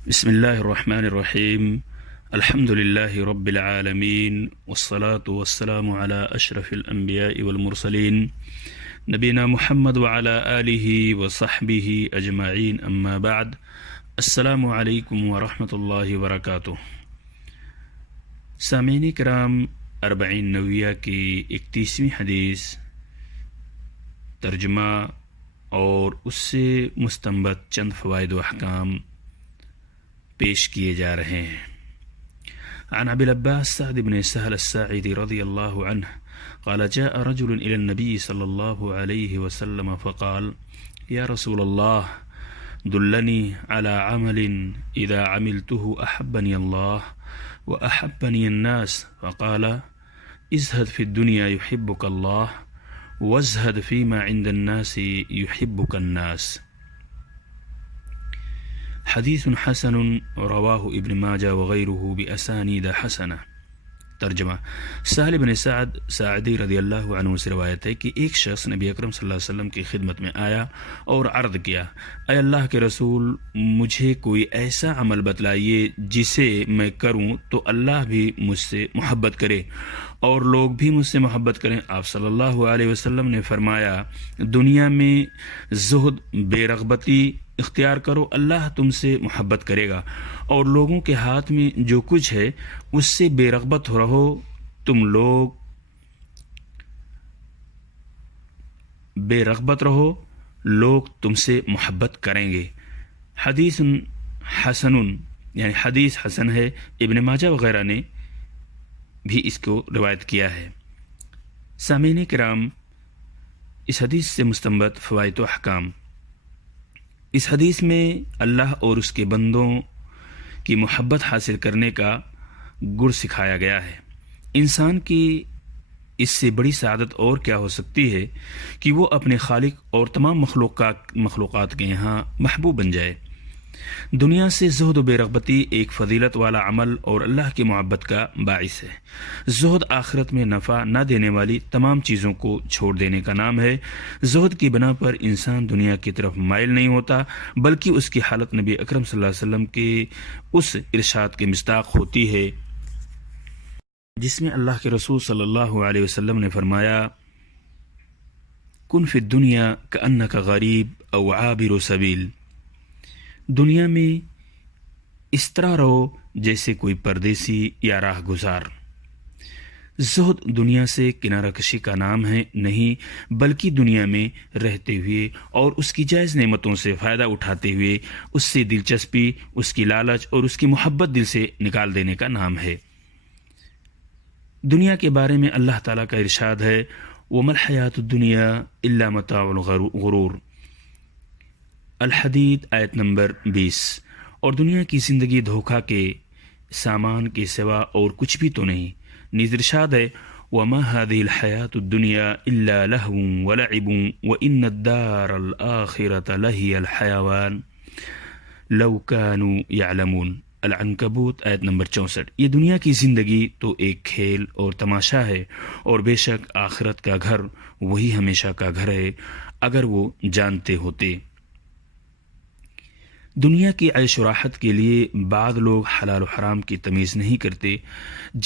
بسم الله الرحمن الرحيم. الحمد لله رب العالمين، والصلاة والسلام على أشرف الأنبياء والمرسلين نبينا محمد وعلى آله وصحبه أجمعين، أما بعد. السلام علیکم ورحمۃ اللہ وبرکاتہ. سامعین کرام، اربعین نویہ کی 31ویں حدیث ترجمہ اور اس سے مستنبط چند فوائد و احکام پیش کیے جا رہے ہیں. عن ابی العباس سعد بن سهل الساعدی رضی اللہ عنہ قال جاء رجل الى النبي صلی اللہ علیہ وسلم فقال یا رسول اللہ دلني على عمل اذا عملته احبني الله واحبني الناس، فقال ازهد في الدنيا يحبك الله وازهد فيما عند الناس يحبك الناس. حدیث حسن رواہ ابن ماجہ وغیرہ باسانید حسنہ. ترجمہ: سہل بن سعد ساعدی رضی اللہ عنہ سے روایت ہے کہ ایک شخص نبی اکرم صلی اللہ علیہ وسلم کی خدمت میں آیا اور عرض کیا، اے اللہ کے رسول، مجھے کوئی ایسا عمل بتلائیے جسے میں کروں تو اللہ بھی مجھ سے محبت کرے اور لوگ بھی مجھ سے محبت کریں. آپ صلی اللہ علیہ وسلم نے فرمایا، دنیا میں زہد، بے رغبتی اختیار کرو، اللہ تم سے محبت کرے گا، اور لوگوں کے ہاتھ میں جو کچھ ہے اس سے بے رغبت رہو، تم لوگ بے رغبت رہو، لوگ تم سے محبت کریں گے. حدیث حسن یعنی حدیث حسن ہے. ابن ماجہ وغیرہ نے بھی اس کو روایت کیا ہے. سامعین کرام، اس حدیث سے مستنبط فوائد و احکام. اس حدیث میں اللہ اور اس کے بندوں کی محبت حاصل کرنے کا گر سکھایا گیا ہے. انسان کی اس سے بڑی سعادت اور کیا ہو سکتی ہے کہ وہ اپنے خالق اور تمام مخلوقات کے یہاں محبوب بن جائے. دنیا سے زہد و بے رغبتی ایک فضیلت والا عمل اور اللہ کی محبت کا باعث ہے. زہد آخرت میں نفع نہ دینے والی تمام چیزوں کو چھوڑ دینے کا نام ہے. زہد کی بنا پر انسان دنیا کی طرف مائل نہیں ہوتا، بلکہ اس کی حالت نبی اکرم صلی اللہ علیہ وسلم کے اس ارشاد کے مصداق ہوتی ہے جس میں اللہ کے رسول صلی اللہ علیہ وسلم نے فرمایا، کن فی الدنیا کأنک غریب او عابر سبیل. دنیا میں اس طرح رہو جیسے کوئی پردیسی یا راہ گزار. زہد دنیا سے کنارہ کشی کا نام ہے نہیں، بلکہ دنیا میں رہتے ہوئے اور اس کی جائز نعمتوں سے فائدہ اٹھاتے ہوئے اس سے دلچسپی، اس کی لالچ اور اس کی محبت دل سے نکال دینے کا نام ہے. دنیا کے بارے میں اللہ تعالیٰ کا ارشاد ہے، وَمَا الْحَيَاةُ الدُّنْيَا إِلَّا مَتَاعُ الْغُرُورِ. الحدید آیت نمبر 20. اور دنیا کی زندگی دھوکہ کے سامان کے سوا اور کچھ بھی تو نہیں. نیز ارشاد ہے، وَمَا هَذِهِ الْحَيَاةُ الدُّنْيَا إِلَّا لَهْوٌ وَلَعِبٌ وَإِنَّ الدَّارَ الْآخِرَةَ لَهِيَ الْحَيَوَانُ لَوْ كَانُوا يَعْلَمُونَ. العنکبوت آیت نمبر 64. یہ دنیا کی زندگی تو ایک کھیل اور تماشا ہے، اور بے شک آخرت کا گھر وہی ہمیشہ کا گھر ہے اگر وہ جانتے ہوتے. دنیا کی عیش و راحت کے لیے بعض لوگ حلال و حرام کی تمیز نہیں کرتے،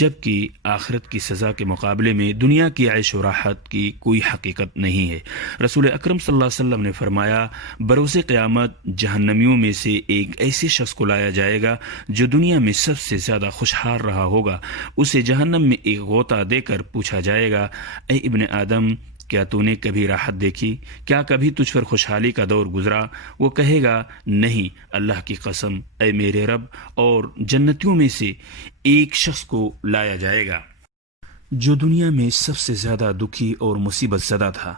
جبکہ آخرت کی سزا کے مقابلے میں دنیا کی عیش و راحت کی کوئی حقیقت نہیں ہے. رسول اکرم صلی اللہ علیہ وسلم نے فرمایا، بروز قیامت جہنمیوں میں سے ایک ایسے شخص کو لایا جائے گا جو دنیا میں سب سے زیادہ خوشحال رہا ہوگا. اسے جہنم میں ایک غوطہ دے کر پوچھا جائے گا، اے ابن آدم، کیا تو نے کبھی راحت دیکھی؟ کیا کبھی تجھ پر خوشحالی کا دور گزرا؟ وہ کہے گا، نہیں، اللہ کی قسم، اے میرے رب. اور جنتیوں میں سے ایک شخص کو لایا جائے گا جو دنیا میں سب سے زیادہ دکھی اور مصیبت زدہ تھا.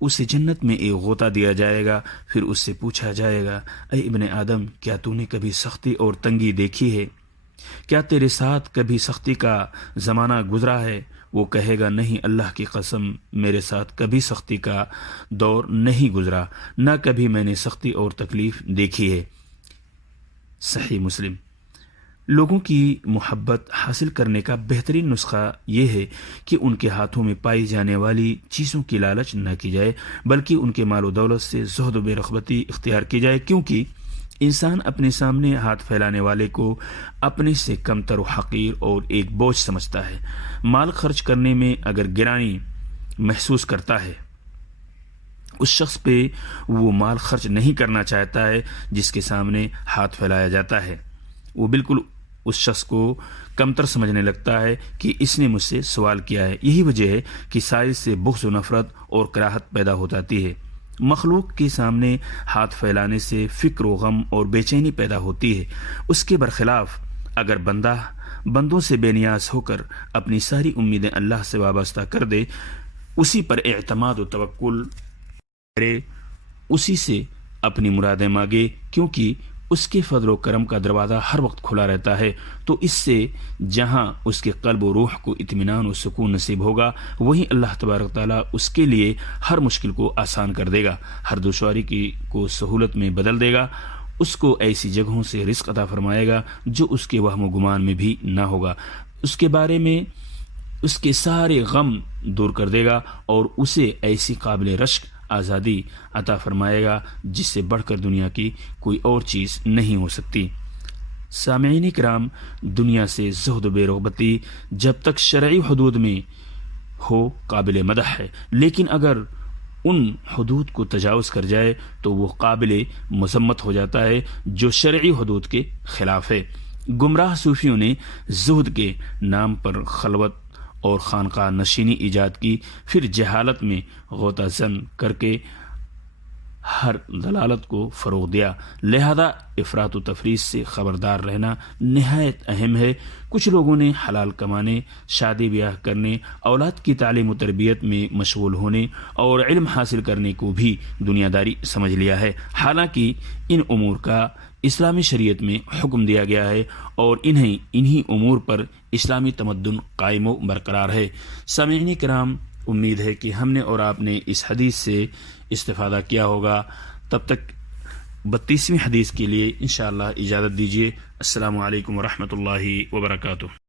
اسے جنت میں ایک غوطہ دیا جائے گا، پھر اس سے پوچھا جائے گا، اے ابن آدم، کیا تو نے کبھی سختی اور تنگی دیکھی ہے؟ کیا تیرے ساتھ کبھی سختی کا زمانہ گزرا ہے؟ وہ کہے گا، نہیں، اللہ کی قسم، میرے ساتھ کبھی سختی کا دور نہیں گزرا، نہ کبھی میں نے سختی اور تکلیف دیکھی ہے. صحیح مسلم. لوگوں کی محبت حاصل کرنے کا بہترین نسخہ یہ ہے کہ ان کے ہاتھوں میں پائی جانے والی چیزوں کی لالچ نہ کی جائے، بلکہ ان کے مال و دولت سے زہد و بے رغبتی اختیار کی جائے، کیونکہ انسان اپنے سامنے ہاتھ پھیلانے والے کو اپنے سے کمتر و حقیر اور ایک بوجھ سمجھتا ہے۔ مال خرچ کرنے میں اگر گرانی محسوس کرتا ہے، اس شخص پہ وہ مال خرچ نہیں کرنا چاہتا ہے جس کے سامنے ہاتھ پھیلایا جاتا ہے۔ وہ بالکل اس شخص کو کمتر سمجھنے لگتا ہے کہ اس نے مجھ سے سوال کیا ہے۔ یہی وجہ ہے کہ سائل سے بغض و نفرت اور کراہت پیدا ہو جاتی ہے۔ مخلوق کے سامنے ہاتھ پھیلانے سے فکر و غم اور بے چینی پیدا ہوتی ہے۔ اس کے برخلاف اگر بندہ بندوں سے بے نیاز ہو کر اپنی ساری امیدیں اللہ سے وابستہ کر دے، اسی پر اعتماد و توکل کرے، اسی سے اپنی مرادیں مانگے، کیونکہ اس کے فضل و کرم کا دروازہ ہر وقت کھلا رہتا ہے، تو اس سے جہاں اس کے قلب و روح کو اطمینان و سکون نصیب ہوگا، وہیں اللہ تبارک تعالیٰ اس کے لیے ہر مشکل کو آسان کر دے گا، ہر دشواری کو سہولت میں بدل دے گا، اس کو ایسی جگہوں سے رزق عطا فرمائے گا جو اس کے وہم و گمان میں بھی نہ ہوگا، اس کے بارے میں اس کے سارے غم دور کر دے گا اور اسے ایسی قابل رشک آزادی عطا فرمائے گا جس سے بڑھ کر دنیا کی کوئی اور چیز نہیں ہو سکتی۔ سامعین کرام، دنیا سے زہد و بے رغبتی جب تک شرعی حدود میں ہو قابل مدح ہے، لیکن اگر ان حدود کو تجاوز کر جائے تو وہ قابل مذمت ہو جاتا ہے جو شرعی حدود کے خلاف ہے۔ گمراہ صوفیوں نے زہد کے نام پر خلوت اور خانقاہ نشینی ایجاد کی، پھر جہالت میں غوطہ زن کر کے ہر ضلالت کو فروغ دیا۔ لہذا افراط و تفریط سے خبردار رہنا نہایت اہم ہے۔ کچھ لوگوں نے حلال کمانے، شادی بیاہ کرنے، اولاد کی تعلیم و تربیت میں مشغول ہونے اور علم حاصل کرنے کو بھی دنیا داری سمجھ لیا ہے، حالانکہ ان امور کا اسلامی شریعت میں حکم دیا گیا ہے اور انہی امور پر اسلامی تمدن قائم و برقرار ہے۔ سامعین کرام، امید ہے کہ ہم نے اور آپ نے اس حدیث سے استفادہ کیا ہوگا۔ تب تک 32ویں حدیث کے لیے انشاءاللہ اجازت دیجیے۔ السلام علیکم ورحمۃ اللہ وبرکاتہ۔